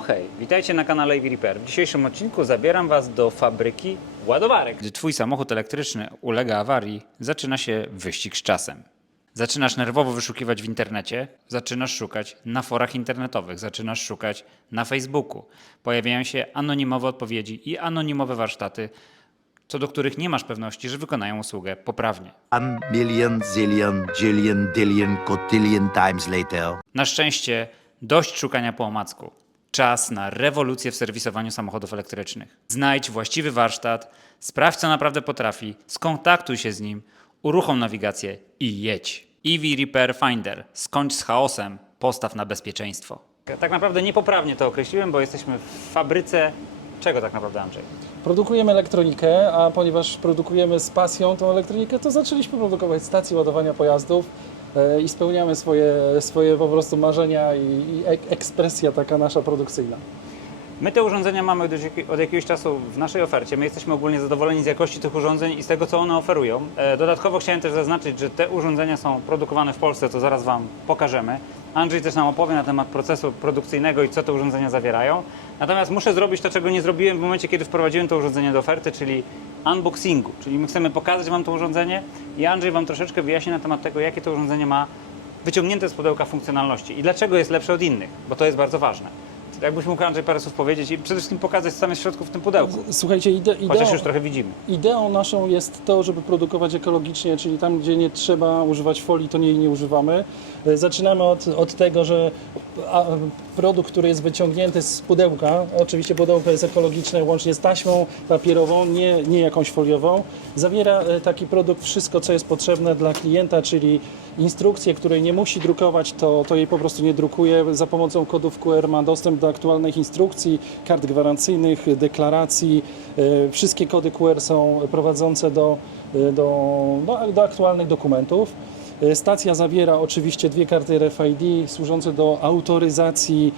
Hej, witajcie na kanale EV Repair. W dzisiejszym odcinku zabieram Was do fabryki ładowarek. Gdy Twój samochód elektryczny ulega awarii, zaczyna się wyścig z czasem. Zaczynasz nerwowo wyszukiwać w internecie, zaczynasz szukać na forach internetowych, zaczynasz szukać na Facebooku. Pojawiają się anonimowe odpowiedzi i anonimowe warsztaty, co do których nie masz pewności, że wykonają usługę poprawnie. 1 million, zillion, jillion, dillion, cotillion times later. Na szczęście dość szukania po omacku. Czas na rewolucję w serwisowaniu samochodów elektrycznych. Znajdź właściwy warsztat, sprawdź co naprawdę potrafi, skontaktuj się z nim, uruchom nawigację i jedź. EV Repair Finder. Skończ z chaosem, postaw na bezpieczeństwo. Tak naprawdę niepoprawnie to określiłem, bo jesteśmy w fabryce czego tak naprawdę, Andrzej? Produkujemy elektronikę, a ponieważ produkujemy z pasją tą elektronikę, to zaczęliśmy produkować stacje ładowania pojazdów i spełniamy swoje po prostu marzenia i ekspresja taka nasza produkcyjna. My te urządzenia mamy od jakiegoś czasu w naszej ofercie. My jesteśmy ogólnie zadowoleni z jakości tych urządzeń i z tego, co one oferują. Dodatkowo chciałem też zaznaczyć, że te urządzenia są produkowane w Polsce, co zaraz Wam pokażemy. Andrzej też nam opowie na temat procesu produkcyjnego i co te urządzenia zawierają. Natomiast muszę zrobić to, czego nie zrobiłem w momencie, kiedy wprowadziłem to urządzenie do oferty, czyli unboxingu. Czyli my chcemy pokazać Wam to urządzenie i Andrzej Wam troszeczkę wyjaśni na temat tego, jakie to urządzenie ma wyciągnięte z pudełka funkcjonalności i dlaczego jest lepsze od innych, bo to jest bardzo ważne. Jakbyś mógł, Andrzej, parę słów powiedzieć i przede wszystkim pokazać, co tam jest w środku w tym pudełku. Słuchajcie, Chociaż już trochę widzimy. Ideą naszą jest to, żeby produkować ekologicznie, czyli tam, gdzie nie trzeba używać folii, to jej nie używamy. Zaczynamy od tego, że produkt, który jest wyciągnięty z pudełka, oczywiście pudełko jest ekologiczne łącznie z taśmą papierową, nie jakąś foliową, zawiera taki produkt wszystko, co jest potrzebne dla klienta, czyli instrukcję, której nie musi drukować, to jej po prostu nie drukuje. Za pomocą kodów QR ma dostęp do aktualnych instrukcji, kart gwarancyjnych, deklaracji. Wszystkie kody QR są prowadzące do aktualnych dokumentów. Stacja zawiera oczywiście 2 karty RFID służące do autoryzacji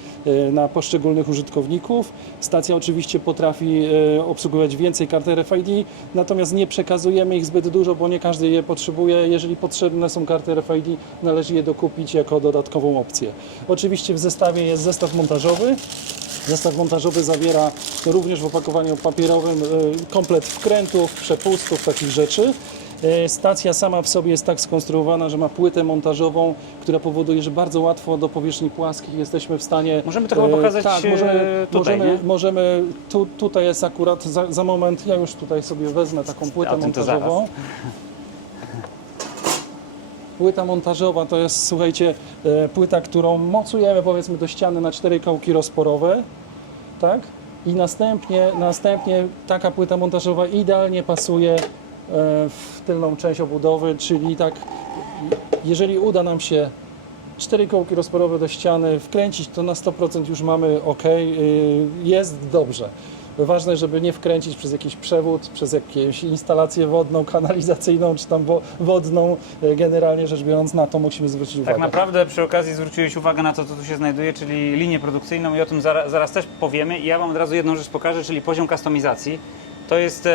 na poszczególnych użytkowników. Stacja oczywiście potrafi obsługiwać więcej kart RFID, natomiast nie przekazujemy ich zbyt dużo, bo nie każdy je potrzebuje. Jeżeli potrzebne są karty RFID, należy je dokupić jako dodatkową opcję. Oczywiście w zestawie jest zestaw montażowy. Zestaw montażowy zawiera również w opakowaniu papierowym komplet wkrętów, przepustów, takich rzeczy. Stacja sama w sobie jest tak skonstruowana, że ma płytę montażową, która powoduje, że bardzo łatwo do powierzchni płaskich jesteśmy w stanie... Możemy to chyba pokazać tak, tutaj, możemy tutaj jest akurat, za moment, ja już tutaj sobie wezmę taką płytę montażową. Płyta montażowa to jest, słuchajcie, płyta, którą mocujemy powiedzmy do ściany na 4 kołki rozporowe, tak? I następnie taka płyta montażowa idealnie pasuje w tylną część obudowy, czyli tak, jeżeli uda nam się 4 kołki rozporowe do ściany wkręcić, to na 100% już mamy ok, jest dobrze. Ważne, żeby nie wkręcić przez jakiś przewód, przez jakąś instalację wodną, kanalizacyjną czy tam wodną. Generalnie rzecz biorąc, na to musimy zwrócić uwagę. Tak naprawdę przy okazji zwróciłeś uwagę na to, co tu się znajduje, czyli linię produkcyjną i o tym zaraz też powiemy. I ja Wam od razu jedną rzecz pokażę, czyli poziom kustomizacji. To jest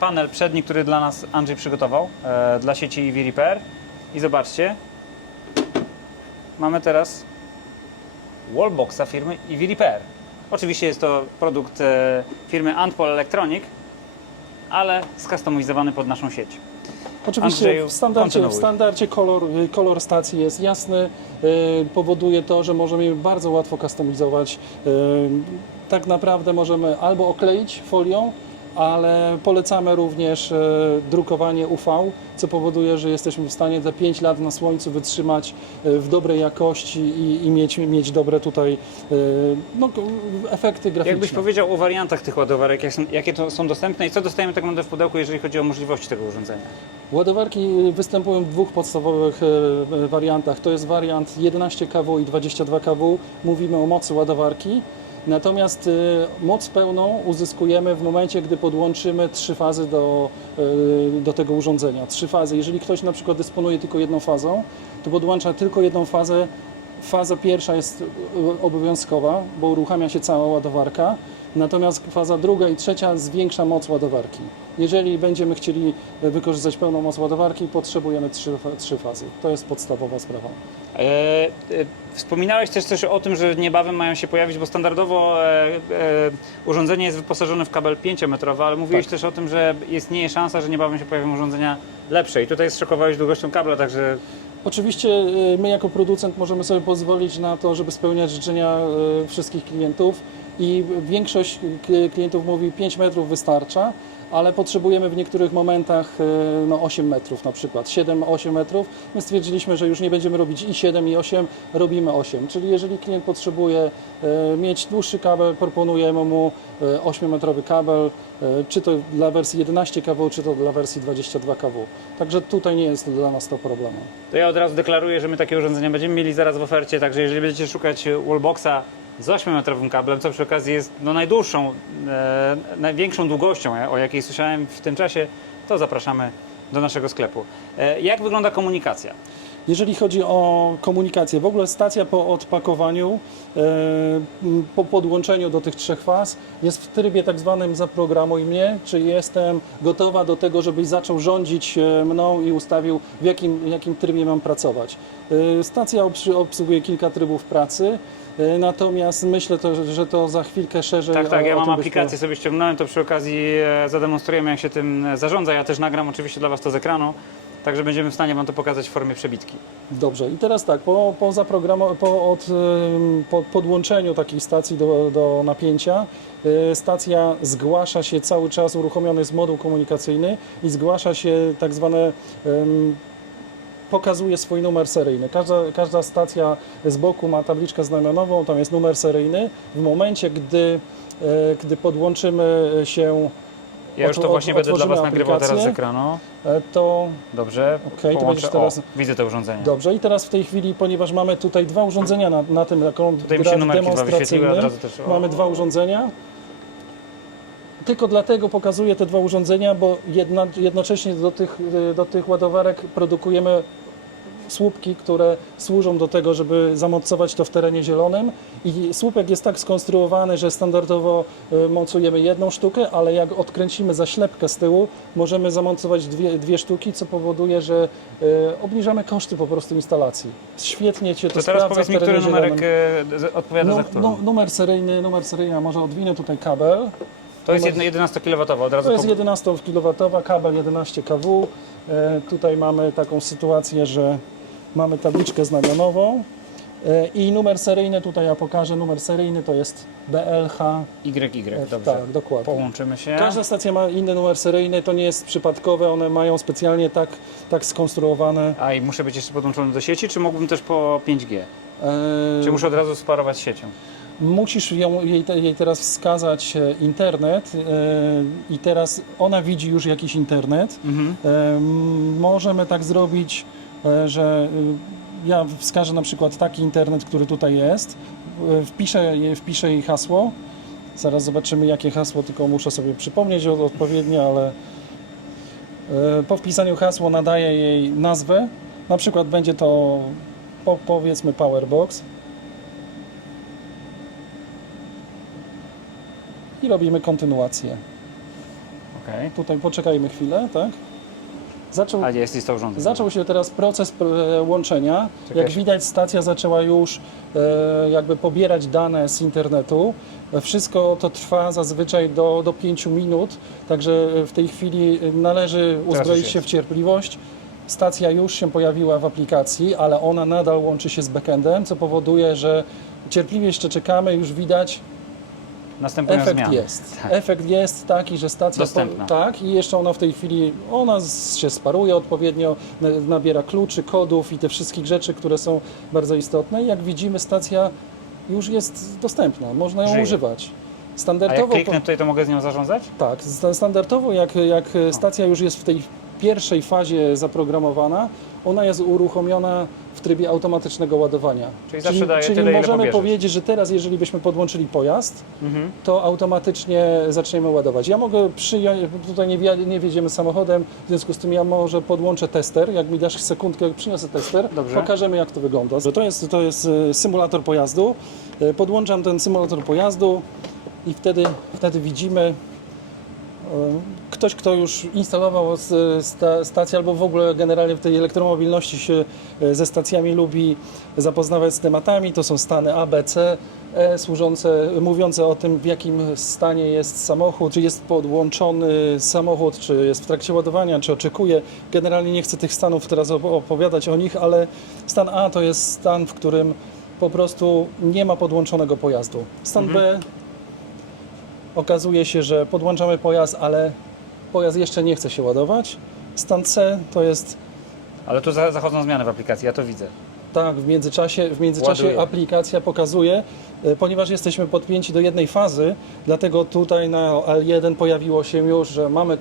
panel przedni, który dla nas Andrzej przygotował, dla sieci EV Repair. I zobaczcie, mamy teraz wallboxa firmy EV Repair. Oczywiście jest to produkt firmy Antpol Electronic, ale skustomizowany pod naszą sieć. Oczywiście Andrzeju, w standardzie kolor stacji jest jasny, powoduje to, że możemy je bardzo łatwo kustomizować. Tak naprawdę możemy albo okleić folią, ale polecamy również drukowanie UV, co powoduje, że jesteśmy w stanie te 5 lat na słońcu wytrzymać w dobrej jakości i mieć dobre tutaj efekty graficzne. Jakbyś powiedział o wariantach tych ładowarek, jakie to są dostępne i co dostajemy tak naprawdę w pudełku, jeżeli chodzi o możliwości tego urządzenia? Ładowarki występują w 2 podstawowych wariantach. To jest wariant 11 kW i 22 kW. Mówimy o mocy ładowarki. Natomiast moc pełną uzyskujemy w momencie, gdy podłączymy 3 fazy do tego urządzenia. 3 fazy. Jeżeli ktoś na przykład dysponuje tylko jedną fazą, to podłącza tylko jedną fazę faza pierwsza jest obowiązkowa, bo uruchamia się cała ładowarka, natomiast faza druga i trzecia zwiększa moc ładowarki. Jeżeli będziemy chcieli wykorzystać pełną moc ładowarki, potrzebujemy trzy fazy. To jest podstawowa sprawa. Wspominałeś też coś o tym, że niebawem mają się pojawić, bo standardowo urządzenie jest wyposażone w kabel 5-metrowy, ale mówiłeś Tak. też o tym, że istnieje szansa, że niebawem się pojawią urządzenia lepsze. I tutaj zszokowałeś długością kabla, także Oczywiście my jako producent możemy sobie pozwolić na to, żeby spełniać życzenia wszystkich klientów i większość klientów mówi 5 metrów wystarcza, ale potrzebujemy w niektórych momentach 8 metrów na przykład, 7-8 metrów. My stwierdziliśmy, że już nie będziemy robić i 7 i 8, robimy 8. Czyli jeżeli klient potrzebuje mieć dłuższy kabel, proponujemy mu 8-metrowy kabel, czy to dla wersji 11 kW, czy to dla wersji 22 kW. Także tutaj nie jest dla nas to problemem. to ja od razu deklaruję, że my takie urządzenia będziemy mieli zaraz w ofercie, także jeżeli będziecie szukać wallboxa z 8-metrowym kablem, co przy okazji jest najdłuższą, największą długością, o jakiej słyszałem w tym czasie, to zapraszamy do naszego sklepu. Jak wygląda komunikacja? Jeżeli chodzi o komunikację, w ogóle stacja po odpakowaniu, po podłączeniu do tych trzech faz jest w trybie tak zwanym zaprogramuj mnie, czyli jestem gotowa do tego, żebyś zaczął rządzić mną i ustawił w jakim trybie mam pracować. Stacja obsługuje kilka trybów pracy, natomiast myślę, że to za chwilkę szerzej Tak, ja o mam tym aplikację, sobie ściągnąłem, to przy okazji zademonstrujemy, jak się tym zarządza. Ja też nagram oczywiście dla Was to z ekranu, także będziemy w stanie Wam to pokazać w formie przebitki. Dobrze, i teraz tak, po podłączeniu takiej stacji do napięcia, stacja zgłasza się cały czas, uruchomiony jest moduł komunikacyjny i zgłasza się tak zwane, pokazuje swój numer seryjny. Każda stacja z boku ma tabliczkę znamionową, tam jest numer seryjny. W momencie, gdy podłączymy się, Ja już to właśnie będę dla Was otworzymy nagrywał teraz z aplikację, ekranu. to Dobrze, Okej, to będziesz teraz- widzę to urządzenie. dobrze. I teraz w tej chwili, ponieważ mamy tutaj dwa urządzenia na tym Tutaj mi się numerki dwa wyświetliły, od razu też. mamy dwa urządzenia. Tylko dlatego pokazuję te dwa urządzenia, bo jednocześnie do tych ładowarek produkujemy słupki, które służą do tego, żeby zamocować to w terenie zielonym. I słupek jest tak skonstruowany, że standardowo mocujemy jedną sztukę, ale jak odkręcimy zaślepkę z tyłu, możemy zamocować dwie sztuki, co powoduje, że obniżamy koszty po prostu instalacji. Świetnie Cię to To teraz sprawdza powiedz w mi, który terenie numerek zielonym. odpowiada za który. Numer seryjny, a może odwinę tutaj kabel. To jest 11 kW, od razu To jest 11 kW, kabel 11 kW. Tutaj mamy taką sytuację, że mamy tabliczkę znamionową i numer seryjny, tutaj ja pokażę, numer seryjny to jest BLH. YY, dobrze. Tak, dokładnie. Połączymy się. Każda stacja ma inny numer seryjny, to nie jest przypadkowe, one mają specjalnie tak skonstruowane. A i muszę być jeszcze podłączony do sieci, czy mógłbym też po 5G? E, Czy muszę od razu sparować z siecią? Musisz jej teraz wskazać internet i teraz ona widzi już jakiś internet. Możemy tak zrobić, że ja wskażę na przykład taki internet, który tutaj jest, wpiszę jej hasło. Zaraz zobaczymy, jakie hasło, tylko muszę sobie przypomnieć odpowiednio, ale po wpisaniu hasła nadaję jej nazwę. Na przykład będzie to powiedzmy Powerbox. I robimy kontynuację. Okej. Tutaj poczekajmy chwilę, tak? A gdzie jest to urządzenie? Zaczął się teraz proces łączenia. Czekaj. Jak widać, stacja zaczęła już jakby pobierać dane z internetu. Wszystko to trwa zazwyczaj do 5 minut, także w tej chwili należy uzbroić już się jest. w cierpliwość. Stacja już się pojawiła w aplikacji, ale ona nadal łączy się z backendem, co powoduje, że cierpliwie jeszcze czekamy, już widać. Następują Efekt zmiany. jest. Tak. Efekt jest taki, że stacja... Dostępna. Tak, i jeszcze ona w tej chwili, się sparuje odpowiednio, nabiera kluczy, kodów i te wszystkich rzeczy, które są bardzo istotne. I jak widzimy, stacja już jest dostępna, można ją Żyje. używać. A jak Standardowo, kliknę tutaj, to mogę z nią zarządzać? tak, standardowo jak stacja już jest w tej pierwszej fazie zaprogramowana, ona jest uruchomiona w trybie automatycznego ładowania. Czyli zawsze daje czyli tyle, ile możemy pobierzesz. powiedzieć, że teraz, jeżeli byśmy podłączyli pojazd, to automatycznie zaczniemy ładować. Ja mogę przyjąć, tutaj nie wjedziemy samochodem, w związku z tym ja może podłączę tester. Jak mi dasz sekundkę, przyniosę tester, Dobrze. pokażemy, jak to wygląda. To jest symulator pojazdu. Podłączam ten symulator pojazdu i wtedy widzimy. Ktoś, kto już instalował stację albo w ogóle generalnie w tej elektromobilności się ze stacjami lubi zapoznawać z tematami, to są stany A, B, C, E, mówiące o tym, w jakim stanie jest samochód, czy jest podłączony samochód, czy jest w trakcie ładowania, czy oczekuje. Generalnie nie chcę tych stanów teraz opowiadać o nich, ale stan A to jest stan, w którym po prostu nie ma podłączonego pojazdu. Stan B, okazuje się, że podłączamy pojazd, ale pojazd jeszcze nie chce się ładować. Stan C to jest, Ale tu zachodzą zmiany w aplikacji, ja to widzę. tak, w międzyczasie Ładuje. aplikacja pokazuje, ponieważ jesteśmy podpięci do jednej fazy, dlatego tutaj na L1 pojawiło się już, że mamy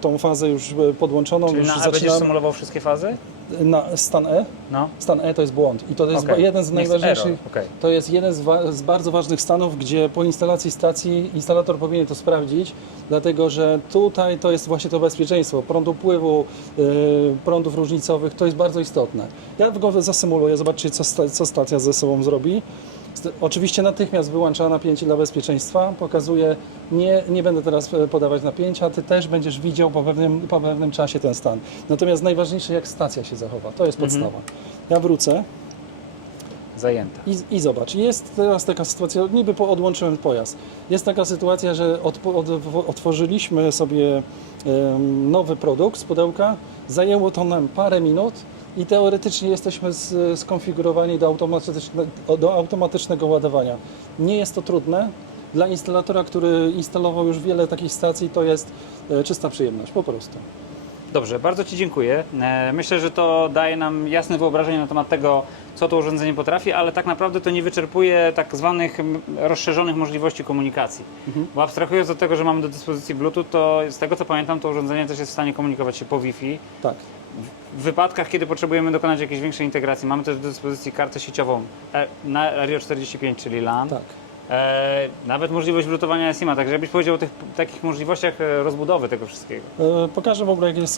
tą fazę już podłączoną. Czyli już na A będziesz symulował wszystkie fazy? na stan E. No. Stan E to jest błąd i to jest Okej. jeden z Nie jest najważniejszych, error. Okej. to jest jeden z bardzo ważnych stanów, gdzie po instalacji stacji instalator powinien to sprawdzić, dlatego że tutaj to jest właśnie to bezpieczeństwo prądu pływu, prądów różnicowych, to jest bardzo istotne. Ja go zasymuluję, zobaczcie co stacja ze sobą zrobi. Oczywiście natychmiast wyłącza napięcie dla bezpieczeństwa, pokazuje, nie będę teraz podawać napięcia, ty też będziesz widział po pewnym czasie ten stan. Natomiast najważniejsze, jak stacja się zachowa, to jest podstawa. Ja wrócę Zajęte. i zobacz, jest teraz taka sytuacja, niby odłączyłem pojazd, jest taka sytuacja, że otworzyliśmy sobie nowy produkt z pudełka, zajęło to nam parę minut, i teoretycznie jesteśmy skonfigurowani do automatycznego ładowania. Nie jest to trudne. Dla instalatora, który instalował już wiele takich stacji, to jest czysta przyjemność, po prostu. Dobrze, bardzo Ci dziękuję. Myślę, że to daje nam jasne wyobrażenie na temat tego, co to urządzenie potrafi, ale tak naprawdę to nie wyczerpuje tak zwanych rozszerzonych możliwości komunikacji. Bo abstrahując od tego, że mamy do dyspozycji Bluetooth, to z tego co pamiętam, to urządzenie też jest w stanie komunikować się po Wi-Fi. Tak. W wypadkach, kiedy potrzebujemy dokonać jakiejś większej integracji, mamy też do dyspozycji kartę sieciową na Rio 45, czyli LAN. Tak. Nawet możliwość bluetowania SIM-a, także jakbyś powiedział o tych takich możliwościach rozbudowy tego wszystkiego. Pokażę w ogóle, jak jest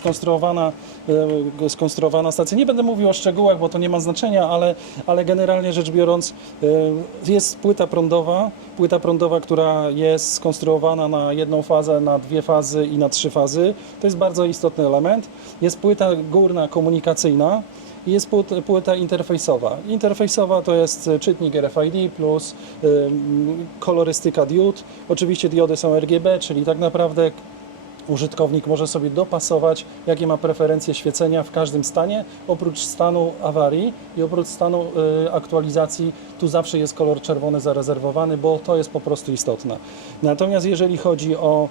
skonstruowana stacja. Nie będę mówił o szczegółach, bo to nie ma znaczenia, ale generalnie rzecz biorąc jest płyta prądowa, która jest skonstruowana na jedną fazę, na dwie fazy i na trzy fazy. To jest bardzo istotny element. Jest płyta górna komunikacyjna. I jest płyta interfejsowa. Interfejsowa to jest czytnik RFID plus kolorystyka diod. Oczywiście diody są RGB, czyli tak naprawdę użytkownik może sobie dopasować, jakie ma preferencje świecenia w każdym stanie. Oprócz stanu awarii i oprócz stanu aktualizacji, tu zawsze jest kolor czerwony zarezerwowany, bo to jest po prostu istotne. Natomiast jeżeli chodzi o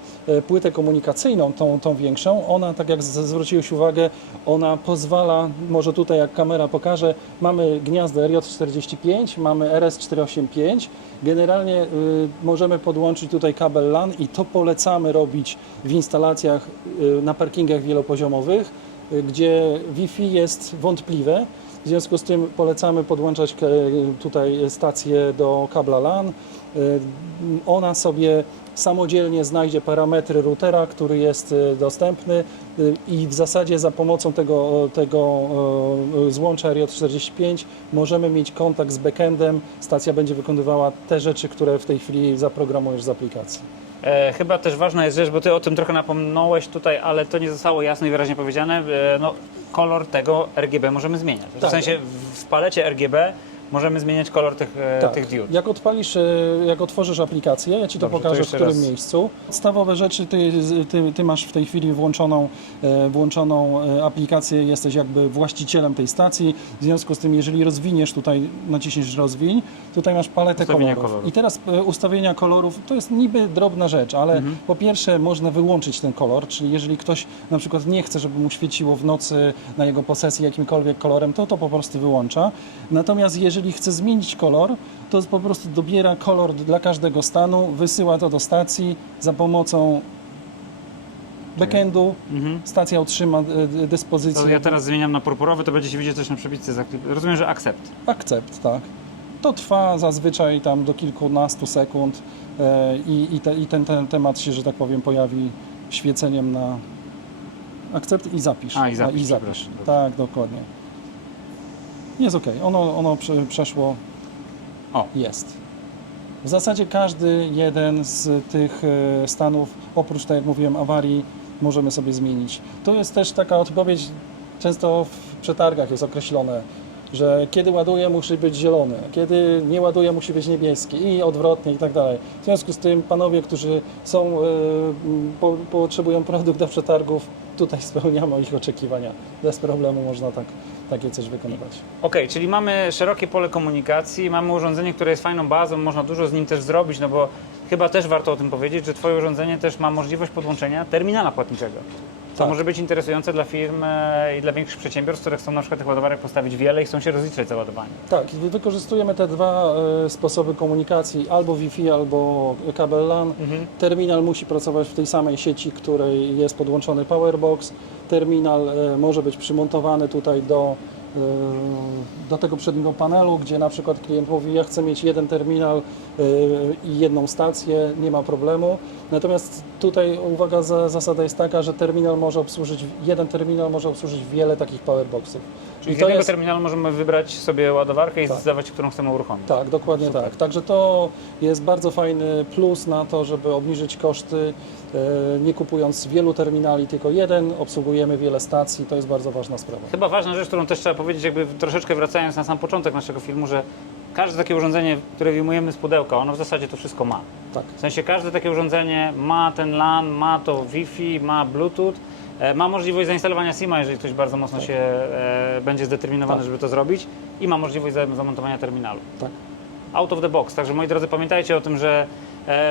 płytę komunikacyjną, tą większą, ona, tak jak zwróciłeś uwagę, ona pozwala, może tutaj jak kamera pokaże, mamy gniazdo RJ45, mamy RS485, generalnie możemy podłączyć tutaj kabel LAN i to polecamy robić w instalacjach na parkingach wielopoziomowych, gdzie Wi-Fi jest wątpliwe. W związku z tym polecamy podłączać tutaj stację do kabla LAN. Ona sobie samodzielnie znajdzie parametry routera, który jest dostępny i w zasadzie za pomocą tego złącza RJ45 możemy mieć kontakt z backendem. Stacja będzie wykonywała te rzeczy, które w tej chwili zaprogramujesz z aplikacji. Chyba też ważna jest rzecz, bo Ty o tym trochę napomniałeś tutaj, ale to nie zostało jasno i wyraźnie powiedziane. Kolor tego RGB możemy zmieniać. Tak. W sensie w palecie RGB możemy zmieniać kolor tych diod. Jak odpalisz, jak otworzysz aplikację, ja Ci to Dobrze, to pokażę w jeszcze którym raz. miejscu. Podstawowe rzeczy, ty masz w tej chwili włączoną aplikację, jesteś jakby właścicielem tej stacji. W związku z tym, jeżeli rozwiniesz tutaj, naciśniesz rozwiń, tutaj masz paletę Ustawienia kolorów. kolorów. I teraz ustawienia kolorów, to jest niby drobna rzecz, ale po pierwsze można wyłączyć ten kolor, czyli jeżeli ktoś na przykład nie chce, żeby mu świeciło w nocy na jego posesji jakimkolwiek kolorem, to po prostu wyłącza. Natomiast jeżeli chce zmienić kolor, to po prostu dobiera kolor dla każdego stanu, wysyła to do stacji za pomocą backendu, stacja utrzyma dyspozycję. To ja teraz zmieniam na purpurowy, to będziecie widzieć coś na przebitce. Rozumiem, że akcept. Akcept, tak. To trwa zazwyczaj tam do kilkunastu sekund i ten temat się, że tak powiem, pojawi świeceniem na akcept i zapisz. A, i zapisz, I zapisz. przepraszam. Tak, dokładnie. Jest ok. Ono przeszło. O. Jest. W zasadzie każdy jeden z tych stanów, oprócz, tak jak mówiłem, awarii, możemy sobie zmienić. To jest też taka odpowiedź, często w przetargach jest określone, że kiedy ładuje, musi być zielony, kiedy nie ładuje, musi być niebieski i odwrotnie i tak dalej. W związku z tym panowie, którzy są, potrzebują produkt do przetargów, tutaj spełniamy ich oczekiwania. Bez problemu można takie coś wykonywać. Okej, czyli mamy szerokie pole komunikacji, mamy urządzenie, które jest fajną bazą, można dużo z nim też zrobić, no bo chyba też warto o tym powiedzieć, że Twoje urządzenie też ma możliwość podłączenia terminala płatniczego. Co Tak. może być interesujące dla firm i dla większych przedsiębiorstw, które chcą na przykład tych ładowarek postawić wiele i chcą się rozliczać za ładowanie. Tak, wykorzystujemy te dwa sposoby komunikacji, albo Wi-Fi, albo kabel LAN. Terminal musi pracować w tej samej sieci, której jest podłączony Powerbox. Terminal może być przymontowany tutaj do tego przedniego panelu, gdzie na przykład klient mówi, ja chcę mieć jeden terminal i jedną stację, nie ma problemu. Natomiast tutaj uwaga, zasada jest taka, że jeden terminal może obsłużyć wiele takich Powerboxów. Czyli I z to jednego jest, terminalu możemy wybrać sobie ładowarkę i Tak. zdecydować, którą chcemy uruchomić. tak, dokładnie tak. Także to jest bardzo fajny plus na to, żeby obniżyć koszty, nie kupując wielu terminali, tylko jeden, obsługujemy wiele stacji, to jest bardzo ważna sprawa. Chyba ważna rzecz, którą też trzeba powiedzieć, jakby troszeczkę wracając na sam początek naszego filmu, że każde takie urządzenie, które wyjmujemy z pudełka, ono w zasadzie to wszystko ma. Tak. W sensie każde takie urządzenie ma ten LAN, ma to Wi-Fi, ma Bluetooth, ma możliwość zainstalowania SIM-a, jeżeli ktoś bardzo mocno się będzie zdeterminowany, Tak. żeby to zrobić, i ma możliwość zamontowania terminalu. Tak. Out of the box. Także moi drodzy, pamiętajcie o tym, że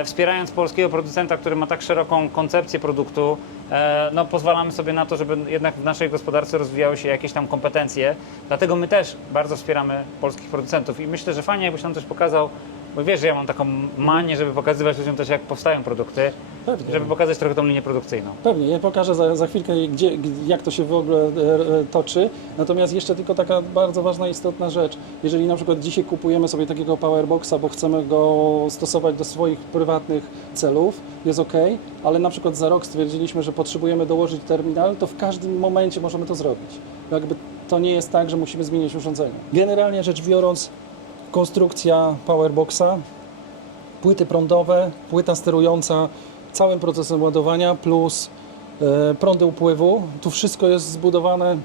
wspierając polskiego producenta, który ma tak szeroką koncepcję produktu, no, pozwalamy sobie na to, żeby jednak w naszej gospodarce rozwijały się jakieś tam kompetencje. Dlatego my też bardzo wspieramy polskich producentów i myślę, że fajnie jakbyś nam też pokazał, bo wiesz, że ja mam taką manię, żeby pokazywać ludziom też, jak powstają produkty, Pewnie. żeby pokazać trochę tą linię produkcyjną. Pewnie, ja pokażę za chwilkę, jak to się w ogóle toczy. Natomiast jeszcze tylko taka bardzo ważna, istotna rzecz. Jeżeli na przykład dzisiaj kupujemy sobie takiego Powerboxa, bo chcemy go stosować do swoich prywatnych celów, jest ok, ale na przykład za rok stwierdziliśmy, że potrzebujemy dołożyć terminal, to w każdym momencie możemy to zrobić. Jakby to nie jest tak, że musimy zmienić urządzenie. Generalnie rzecz biorąc, konstrukcja Powerboxa, płyty prądowe, płyta sterująca całym procesem ładowania plus prądy upływu. Tu wszystko jest zbudowane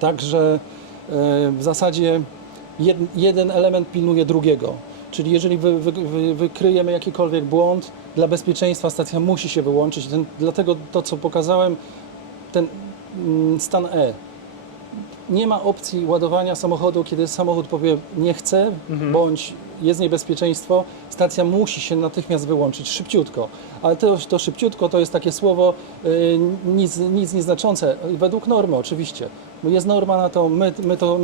tak, że w zasadzie jeden element pilnuje drugiego. Czyli jeżeli wykryjemy jakikolwiek błąd, dla bezpieczeństwa stacja musi się wyłączyć. Dlatego to, co pokazałem, ten stan E. Nie ma opcji ładowania samochodu, kiedy samochód powie nie chce, bądź jest niebezpieczeństwo, stacja musi się natychmiast wyłączyć szybciutko. Ale to szybciutko to jest takie słowo nic nieznaczące, według normy oczywiście. Bo jest norma na to,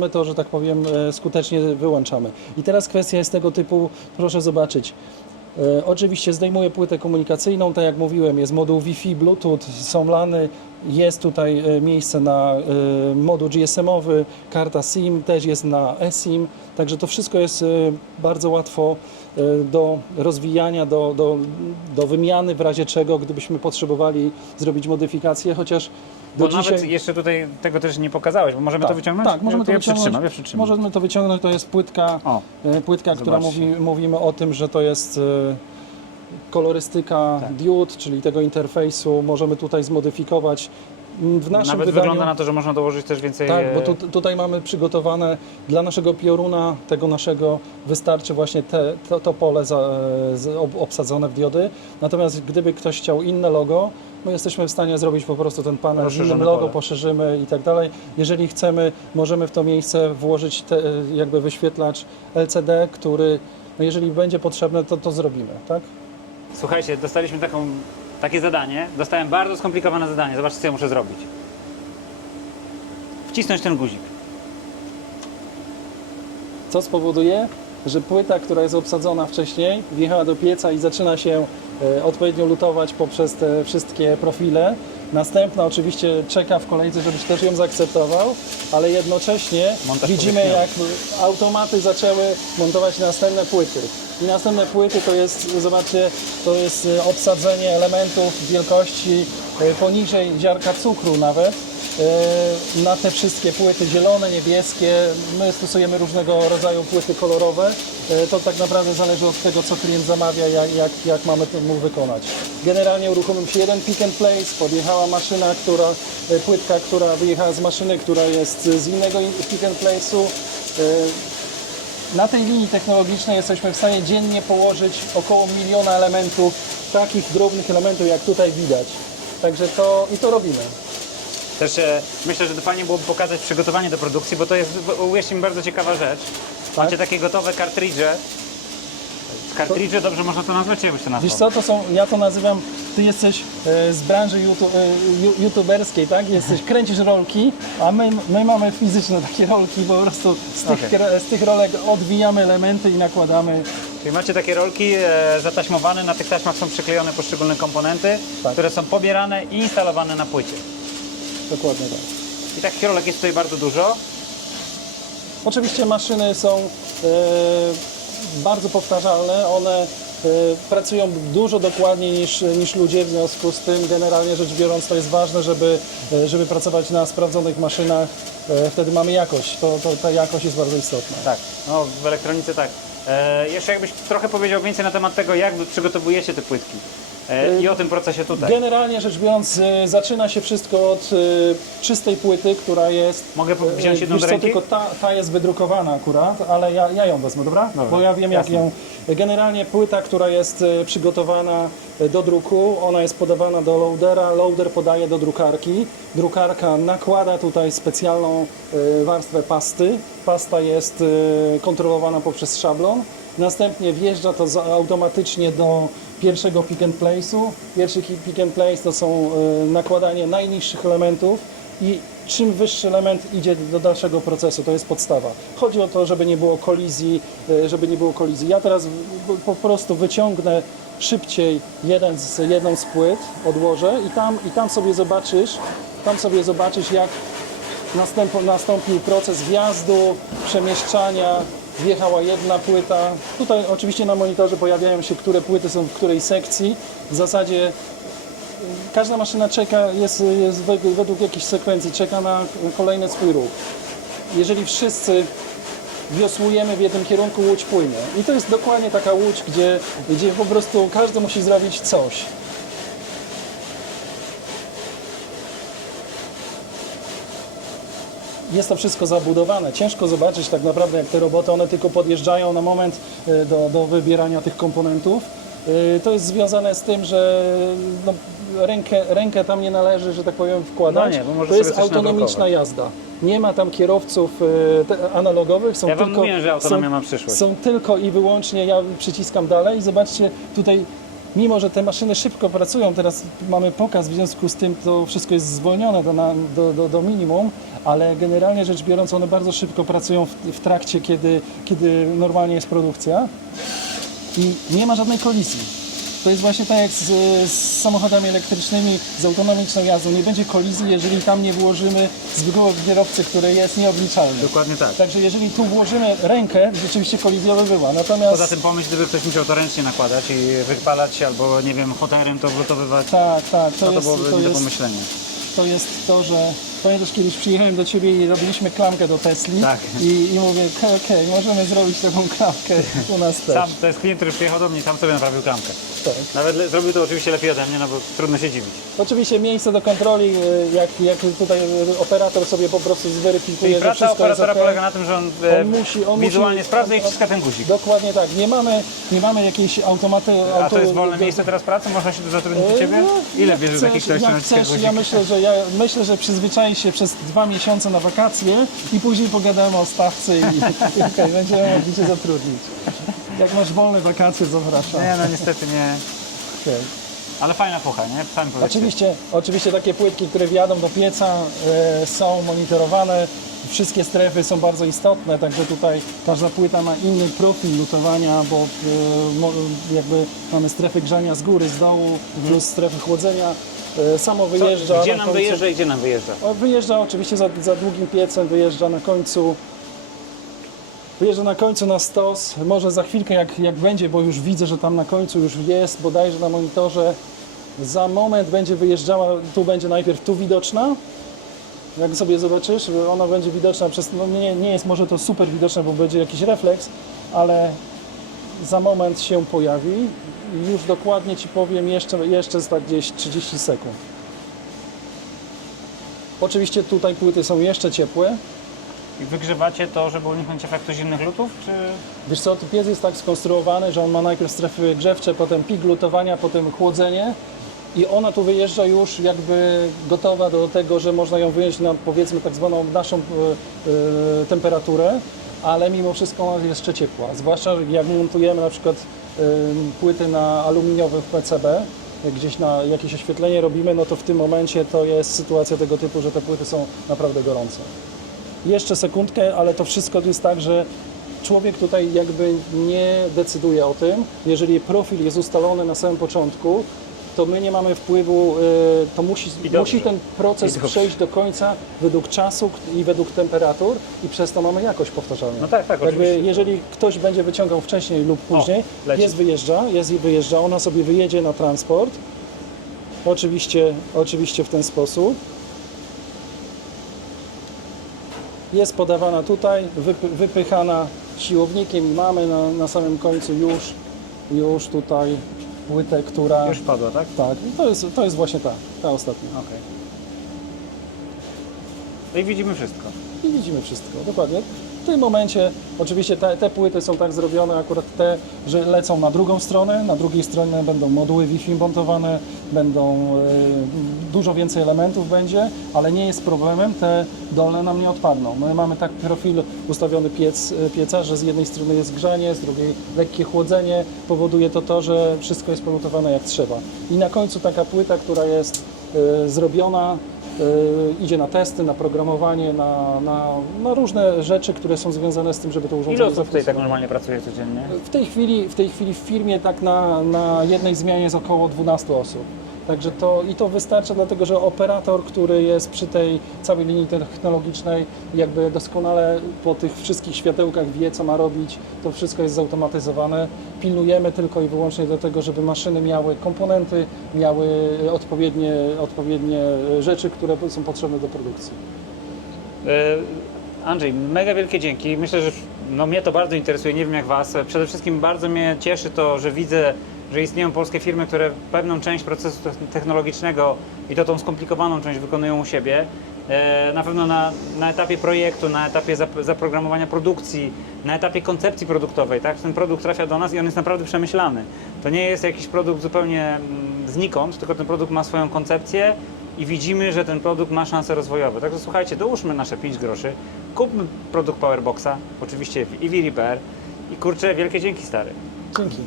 my to, że tak powiem, skutecznie wyłączamy. I teraz kwestia jest tego typu, proszę zobaczyć. Oczywiście zdejmuję płytę komunikacyjną, tak jak mówiłem, jest moduł Wi-Fi, Bluetooth, są LANy, jest tutaj miejsce na moduł GSM-owy, karta SIM też jest na eSIM, także to wszystko jest bardzo łatwo do rozwijania, do wymiany w razie czego, gdybyśmy potrzebowali zrobić modyfikacje, chociaż Bo do dzisiaj... nawet jeszcze tutaj tego też nie pokazałeś, bo możemy to wyciągnąć? Tak, możemy to ja wyciągnąć. przytrzymam. Możemy to wyciągnąć, to jest płytka, O, która zobaczcie. mówimy o tym, że to jest kolorystyka diod, czyli tego interfejsu. Możemy tutaj zmodyfikować. W naszym Nawet wydaniu, wygląda na to, że można dołożyć też więcej... tak, bo tutaj mamy przygotowane dla naszego pioruna, tego naszego, wystarczy właśnie to pole obsadzone w diody. Natomiast gdyby ktoś chciał inne logo, my jesteśmy w stanie zrobić po prostu ten panel z innym logo, poszerzymy i tak dalej. Jeżeli chcemy, możemy w to miejsce włożyć jakby wyświetlacz LCD, który, no jeżeli będzie potrzebne, to zrobimy, tak? Słuchajcie, dostaliśmy takie zadanie. Dostałem bardzo skomplikowane zadanie. Zobaczcie, co ja muszę zrobić. Wcisnąć ten guzik. Co spowoduje, że płyta, która jest obsadzona wcześniej, wjechała do pieca i zaczyna się odpowiednio lutować poprzez te wszystkie profile. Następna oczywiście czeka w kolejce, żebyś też ją zaakceptował, ale jednocześnie Montaż widzimy, jak powierzchniowy. automaty zaczęły montować następne płyty. I następne płyty to jest, zobaczcie, to jest obsadzenie elementów wielkości poniżej ziarka cukru nawet. Na te wszystkie płyty zielone, niebieskie, my stosujemy różnego rodzaju płyty kolorowe. To tak naprawdę zależy od tego, co klient zamawia, jak mamy to mu wykonać. Generalnie uruchomił się jeden pick and place, podjechała maszyna, płytka, która wyjechała z maszyny, która jest z innego pick and place'u. Na tej linii technologicznej jesteśmy w stanie dziennie położyć około 1 miliona elementów, takich drobnych elementów, jak tutaj widać. Także to robimy. Też myślę, że to fajnie byłoby pokazać przygotowanie do produkcji, bo to jest, uwierzcie mi, bardzo ciekawa rzecz. Tak? Macie takie gotowe kartridże. Kartridże, dobrze można to nazwać, czy jakbyś to nazwał? Wiesz co, ja to nazywam, ty jesteś z branży youtuberskiej, tak? Kręcisz rolki, a my mamy fizyczne takie rolki, po prostu z tych rolek odwijamy elementy i nakładamy. Czyli macie takie rolki zataśmowane, na tych taśmach są przyklejone poszczególne komponenty, Tak. które są pobierane i instalowane na płycie. Dokładnie tak. I takich rolek jest tutaj bardzo dużo. Oczywiście maszyny są bardzo powtarzalne, one pracują dużo dokładniej niż ludzie, w związku z tym generalnie rzecz biorąc to jest ważne, żeby pracować na sprawdzonych maszynach, wtedy mamy jakość, ta jakość jest bardzo istotna. Tak, no w elektronice tak. Jeszcze jakbyś trochę powiedział więcej na temat tego, jak wy przygotowujecie te płytki i o tym procesie tutaj. Generalnie rzecz biorąc zaczyna się wszystko od czystej płyty, która jest... Mogę wziąć jedną wiesz do co, ręki? tylko ta jest wydrukowana akurat, ale ja ją wezmę, dobra? Dobra, Bo ja wiem jak jasne. ją... Generalnie płyta, która jest przygotowana do druku, ona jest podawana do loadera, loader podaje do drukarki. Drukarka nakłada tutaj specjalną warstwę pasty. Pasta jest kontrolowana poprzez szablon. Następnie wjeżdża to automatycznie do pierwszego pick and place'u. Pierwszy pick and place to są nakładanie najniższych elementów i czym wyższy element idzie do dalszego procesu, to jest podstawa. Chodzi o to, żeby nie było kolizji, Ja teraz po prostu wyciągnę szybciej jedną z płyt, odłożę i tam sobie zobaczysz jak nastąpił proces wjazdu, przemieszczania. Wjechała jedna płyta. Tutaj oczywiście na monitorze pojawiają się, które płyty są w której sekcji. W zasadzie każda maszyna czeka, jest według jakiejś sekwencji, czeka na kolejny swój ruch. Jeżeli wszyscy wiosłujemy w jednym kierunku, łódź płynie. I to jest dokładnie taka łódź, gdzie po prostu każdy musi zrobić coś. Jest to wszystko zabudowane. Ciężko zobaczyć tak naprawdę, jak te roboty, one tylko podjeżdżają na moment do wybierania tych komponentów. To jest związane z tym, że rękę tam nie należy, że tak powiem, wkładać. No nie, bo może to jest sobie coś autonomiczna nadrukować. jazda. Nie ma tam kierowców analogowych. Ja wam mówiłem, że autonomia ma przyszłość. Są tylko i wyłącznie, ja przyciskam dalej. Zobaczcie, tutaj mimo, że te maszyny szybko pracują, teraz mamy pokaz, w związku z tym to wszystko jest zwolnione do minimum, ale generalnie rzecz biorąc one bardzo szybko pracują w trakcie, kiedy normalnie jest produkcja i nie ma żadnej kolizji. To jest właśnie tak jak z samochodami elektrycznymi, z autonomiczną jazdą. Nie będzie kolizji, jeżeli tam nie włożymy zwykłego kierowcy, który jest nieobliczalny. Dokładnie tak. Także jeżeli tu włożymy rękę, rzeczywiście kolizja by była. Natomiast Poza tym pomyśl, gdyby ktoś musiał to ręcznie nakładać i wypalać albo, nie wiem, hoterem to wlutowywać, tak, no to byłoby nie do pomyślenia. To jest to, że pamiętasz, kiedyś przyjechałem do Ciebie i robiliśmy klamkę do Tesli Tak. i mówię, okej, możemy zrobić taką klamkę u nas też. Sam, to jest klient, który przyjechał do mnie i sam sobie naprawił klamkę. Tak. Nawet zrobił to oczywiście lepiej ode mnie, no bo trudno się dziwić. Oczywiście miejsce do kontroli, jak tutaj operator sobie po prostu zweryfikuje, Czyli że praca wszystko jest operatora okej. polega na tym, że on wizualnie sprawdza i wciska ten guzik. Dokładnie tak. Nie mamy jakiejś automaty. A to jest wolne miejsce teraz pracy? Można się tu zatrudnić u Ciebie? Ile bierzesz za jakiś ktoś, jak który naciska chcesz, guzik? ja myślę, że przyzwyczaisz się przez 2 miesiące na wakacje i później pogadamy o stawce i okej, będziemy mogli Cię zatrudnić. Jak masz wolne wakacje, zapraszam. Nie, no niestety nie. Okej. Ale fajna fucha, nie? Sami powiedzcie. Oczywiście takie płytki, które wjadą do pieca, są monitorowane. Wszystkie strefy są bardzo istotne, także tutaj każda płyta ma inny profil lutowania, bo jakby mamy strefy grzania z góry, z dołu, plus strefy chłodzenia. Samo wyjeżdża. Gdzie na nam końcu- wyjeżdża i gdzie nam wyjeżdża? Wyjeżdża oczywiście za długim piecem, wyjeżdża na końcu. Wyjeżdża na końcu na stos. Może za chwilkę jak będzie, bo już widzę, że tam na końcu już jest, bodajże na monitorze. Za moment będzie wyjeżdżała, tu będzie najpierw tu widoczna. Jak sobie zobaczysz, ona będzie widoczna przez, no nie jest może to super widoczne, bo będzie jakiś refleks, ale za moment się pojawi. I już dokładnie Ci powiem, jeszcze za gdzieś 30 sekund. Oczywiście tutaj płyty są jeszcze ciepłe. I wygrzewacie to, żeby uniknąć efektu zimnych lutów, czy... Wiesz co, piec jest tak skonstruowany, że on ma najpierw strefy grzewcze, potem pik lutowania, potem chłodzenie i ona tu wyjeżdża już jakby gotowa do tego, że można ją wyjąć na powiedzmy tak zwaną naszą temperaturę, ale mimo wszystko ona jest jeszcze ciepła. Zwłaszcza jak montujemy na przykład płyty na aluminiowych PCB, gdzieś na jakieś oświetlenie robimy, no to w tym momencie to jest sytuacja tego typu, że te płyty są naprawdę gorące. Jeszcze sekundkę, ale to wszystko jest tak, że człowiek tutaj jakby nie decyduje o tym. Jeżeli profil jest ustalony na samym początku, to my nie mamy wpływu, to musi ten proces przejść do końca według czasu i według temperatur i przez to mamy jakość powtarzalną. No tak, Jakby oczywiście. jeżeli ktoś będzie wyciągał wcześniej lub później, leci. jest i wyjeżdża, ona sobie wyjedzie na transport, oczywiście w ten sposób. Jest podawana tutaj, wypychana siłownikiem i mamy na samym końcu już tutaj płytę, która... Już padła, tak? Tak, i to jest właśnie ta ostatnia. Okej. No i widzimy wszystko. I widzimy wszystko, dokładnie. W tym momencie oczywiście te płyty są tak zrobione, akurat te, że lecą na drugą stronę, na drugiej stronie będą moduły Wi-Fi montowane, dużo więcej elementów będzie, ale nie jest problemem, te dolne nam nie odpadną. My mamy tak profil ustawiony pieca, że z jednej strony jest grzanie, z drugiej lekkie chłodzenie, powoduje to, że wszystko jest polutowane jak trzeba. I na końcu taka płyta, która jest zrobiona, idzie na testy, na programowanie, na różne rzeczy, które są związane z tym, żeby to urządzenie... Ile osób tutaj tak normalnie pracuje codziennie? W tej chwili w firmie tak na jednej zmianie jest około 12 osób. Także to wystarcza, dlatego że operator, który jest przy tej całej linii technologicznej, jakby doskonale po tych wszystkich światełkach wie, co ma robić. To wszystko jest zautomatyzowane. Pilnujemy tylko i wyłącznie do tego, żeby maszyny miały komponenty, miały odpowiednie rzeczy, które są potrzebne do produkcji. Andrzej, mega wielkie dzięki. Myślę, że mnie to bardzo interesuje, nie wiem jak Was. Przede wszystkim bardzo mnie cieszy to, że widzę, że istnieją polskie firmy, które pewną część procesu technologicznego i to tą skomplikowaną część wykonują u siebie. Na pewno na etapie projektu, na etapie zaprogramowania produkcji, na etapie koncepcji produktowej, tak? Ten produkt trafia do nas i on jest naprawdę przemyślany. To nie jest jakiś produkt zupełnie znikąd, tylko ten produkt ma swoją koncepcję i widzimy, że ten produkt ma szanse rozwojowe. Także słuchajcie, dołóżmy nasze 5 groszy, kupmy produkt Powerboxa, oczywiście w EV Repair i kurczę, wielkie dzięki stary.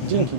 Dzięki.